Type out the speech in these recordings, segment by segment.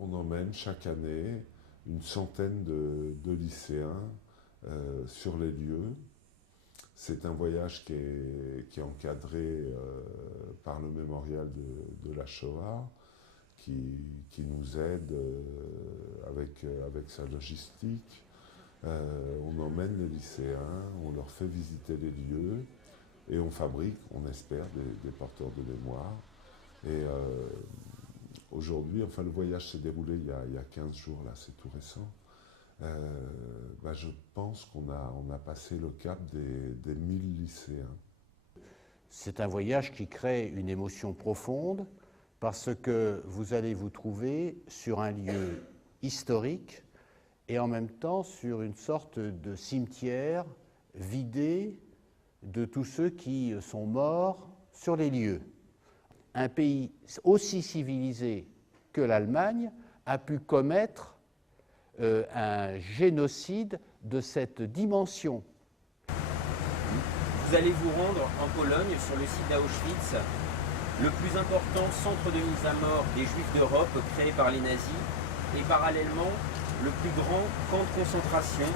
on emmène chaque année une centaine de lycéens sur les lieux. C'est un voyage qui est encadré par le mémorial de la Shoah, qui nous aide avec sa logistique. On emmène les lycéens, on leur fait visiter les lieux et on fabrique, on espère, des porteurs de mémoire. Et aujourd'hui, enfin le voyage s'est déroulé il y a 15 jours, là c'est tout récent. Je pense qu'on a passé le cap des 1000 lycéens. C'est un voyage qui crée une émotion profonde parce que vous allez vous trouver sur un lieu historique et en même temps sur une sorte de cimetière vidé de tous ceux qui sont morts sur les lieux. Un pays aussi civilisé que l'Allemagne a pu commettre un génocide de cette dimension. Vous allez vous rendre en Pologne, sur le site d'Auschwitz, le plus important centre de mise à mort des Juifs d'Europe créé par les nazis et parallèlement le plus grand camp de concentration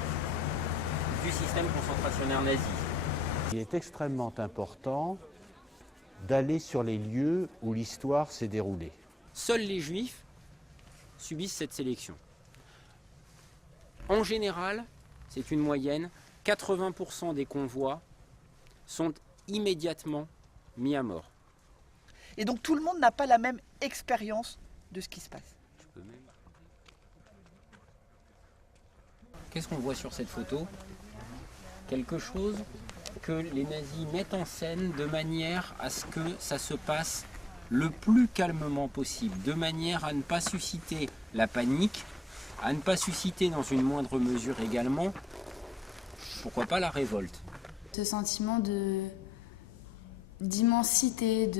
du système concentrationnaire nazi. Il est extrêmement important d'aller sur les lieux où l'histoire s'est déroulée. Seuls les Juifs subissent cette sélection. En général, c'est une moyenne, 80% des convois sont immédiatement mis à mort. Et donc tout le monde n'a pas la même expérience de ce qui se passe. Qu'est-ce qu'on voit sur cette photo? Quelque chose que les nazis mettent en scène de manière à ce que ça se passe le plus calmement possible, de manière à ne pas susciter la panique, à ne pas susciter dans une moindre mesure également, pourquoi pas la révolte. Ce sentiment d'immensité,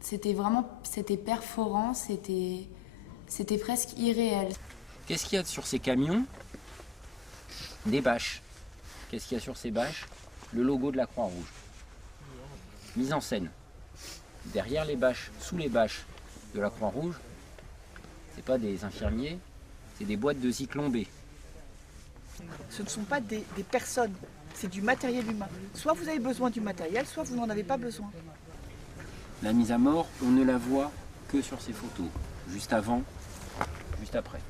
c'était perforant, c'était presque irréel. Qu'est-ce qu'il y a sur ces camions? Des bâches. Qu'est-ce qu'il y a sur ces bâches? Le logo de la Croix-Rouge. Mise en scène. Derrière les bâches, sous les bâches de la Croix-Rouge, c'est pas des infirmiers, c'est des boîtes de Zyklon B. Ce ne sont pas des personnes, c'est du matériel humain. Soit vous avez besoin du matériel, soit vous n'en avez pas besoin. La mise à mort, on ne la voit que sur ces photos. Juste avant, juste après.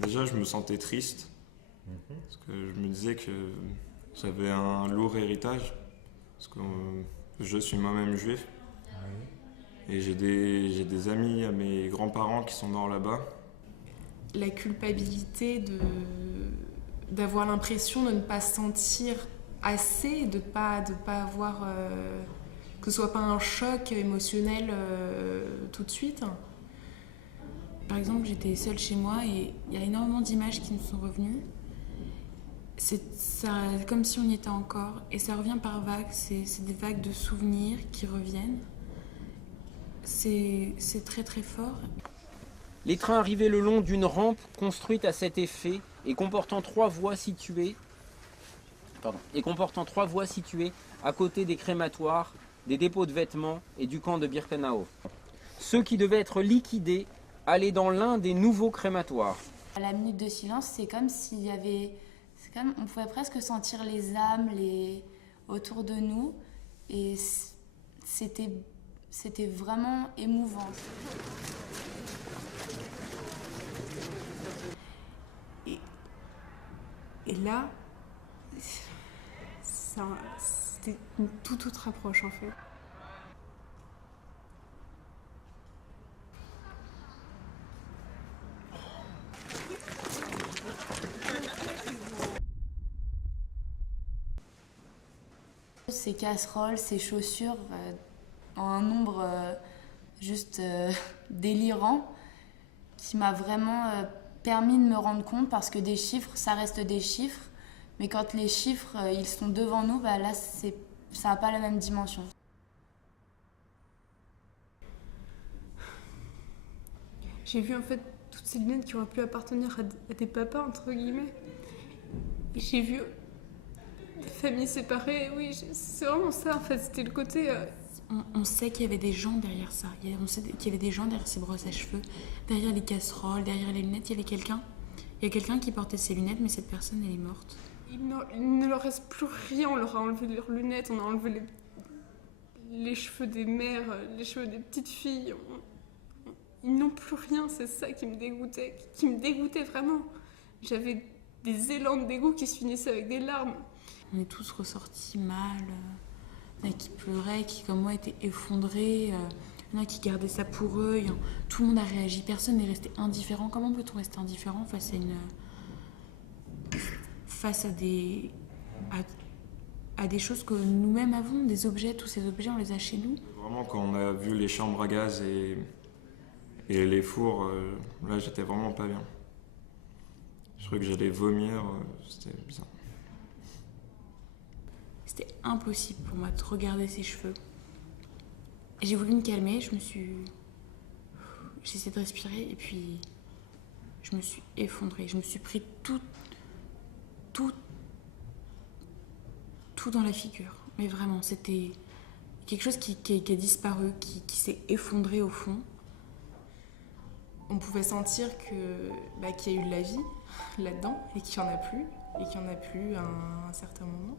Déjà, je me sentais triste. Parce que je me disais que j'avais un lourd héritage. Parce que je suis moi-même juif. Et j'ai des amis à mes grands-parents qui sont morts là-bas. La culpabilité d'avoir l'impression de ne pas se sentir assez, de ne pas avoir... que ce soit pas un choc émotionnel tout de suite. Par exemple, j'étais seule chez moi et il y a énormément d'images qui me sont revenues. C'est comme si on y était encore. Et ça revient par vagues, c'est des vagues de souvenirs qui reviennent. C'est très très fort. Les trains arrivaient le long d'une rampe construite à cet effet et comportant trois voies situées à côté des crématoires, des dépôts de vêtements et du camp de Birkenau. Ceux qui devaient être liquidés allaient dans l'un des nouveaux crématoires. À la minute de silence, c'est comme s'il y avait... on pouvait presque sentir les âmes autour de nous et c'était vraiment émouvant. Et là, c'était une toute autre approche en fait. Ces casseroles, ces chaussures, en un nombre juste délirant, qui m'a vraiment permis de me rendre compte, parce que des chiffres, ça reste des chiffres, mais quand les chiffres, ils sont devant nous, là, ça n'a pas la même dimension. J'ai vu en fait toutes ces lunettes qui auraient pu appartenir à des papas, entre guillemets. Et j'ai vu des familles séparées, oui, c'est vraiment ça en fait, c'était le côté... On sait qu'il y avait des gens derrière ça. On sait qu'il y avait des gens derrière ces brosses à cheveux, derrière les casseroles, derrière les lunettes. Il y avait quelqu'un. Il y a quelqu'un qui portait ses lunettes, mais cette personne, elle est morte. Il ne leur reste plus rien. On leur a enlevé leurs lunettes, on a enlevé les cheveux des mères, les cheveux des petites filles. Ils n'ont plus rien, c'est ça qui me dégoûtait vraiment. J'avais des élans de dégoût qui se finissaient avec des larmes. On est tous ressortis mal. Il y en a qui pleuraient, qui comme moi étaient effondrés. Il y en a qui gardaient ça pour eux. Tout le monde a réagi, personne n'est resté indifférent. Comment peut-on rester indifférent face à des choses que nous-mêmes avons, des objets, tous ces objets, on les a chez nous. Vraiment, quand on a vu les chambres à gaz et les fours, là, j'étais vraiment pas bien. Je croyais que j'allais vomir, c'était bizarre. C'était impossible pour moi de regarder ses cheveux. J'ai voulu me calmer, j'ai essayé de respirer et puis je me suis effondrée. Je me suis pris tout dans la figure. Mais vraiment, c'était quelque chose qui a disparu, qui s'est effondré au fond. On pouvait sentir qu'il y a eu de la vie là-dedans et qu'il n'y en a plus. Et qu'il n'y en a plus à un certain moment.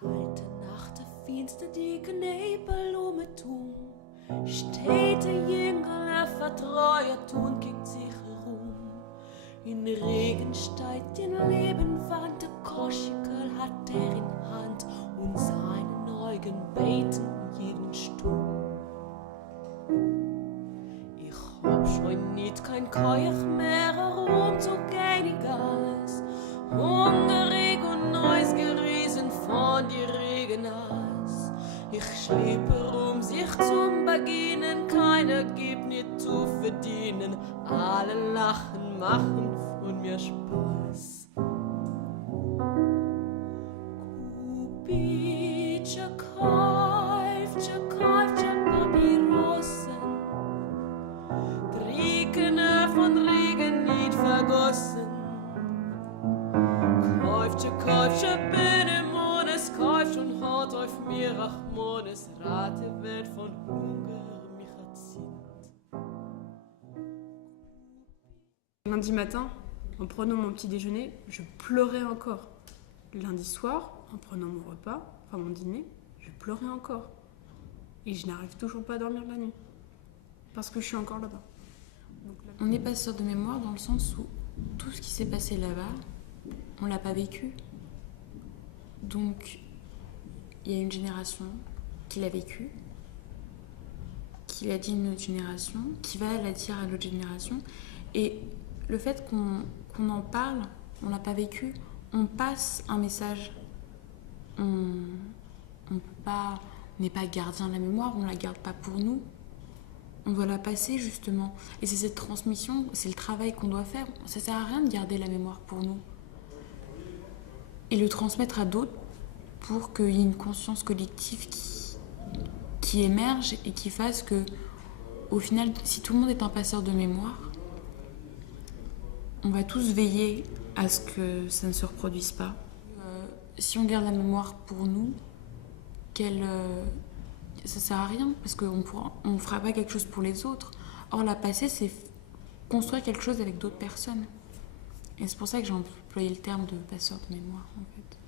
Kalte Nacht, der finster dicke Nebel um mich herum. Steht der Jünger, vertreuert und kickt sich herum. In Regen steigt in Lebenwand, der Koschikel hat er in Hand und seine Augen beten jeden Sturm. Ich hab schon nicht kein Keuch mehr herum zu gehen, die Gas. Hungrig und neusgerissen von die Regenhass. Ich schleppe sich zum Beginnen, keiner gibt nicht zu verdienen. Alle lachen, machen von mir Spaß. Kubice kauft Papyrossen. Trickene von Regen nicht vergossen. Kauft Benemones, kauft und haut auf mir Rachmones, Rate wird von Hunger mich erzieht. Lundi matin, en prenant mon petit déjeuner, je pleurais encore. Lundi soir, en prenant mon repas, enfin mon dîner, je pleurais encore. Et je n'arrive toujours pas à dormir la nuit. Parce que je suis encore là-bas. On n'est pas sûr de mémoire dans le sens où tout ce qui s'est passé là-bas, on l'a pas vécu. Donc, il y a une génération qui l'a vécu, qui l'a dit à une autre génération, qui va la dire à l'autre génération. Et le fait qu'on en parle, on l'a pas vécu, on passe un message. On n'est pas gardien de la mémoire, on la garde pas pour nous. On doit la passer justement. Et c'est cette transmission, c'est le travail qu'on doit faire. Ça sert à rien de garder la mémoire pour nous. Et le transmettre à d'autres pour qu'il y ait une conscience collective qui émerge et qui fasse que, au final, si tout le monde est un passeur de mémoire, on va tous veiller à ce que ça ne se reproduise pas. Si on garde la mémoire pour nous, ça sert à rien parce qu'on ne fera pas quelque chose pour les autres. Or, la passer, c'est construire quelque chose avec d'autres personnes. Et c'est pour ça que j'ai employé le terme de passeur de mémoire, en fait.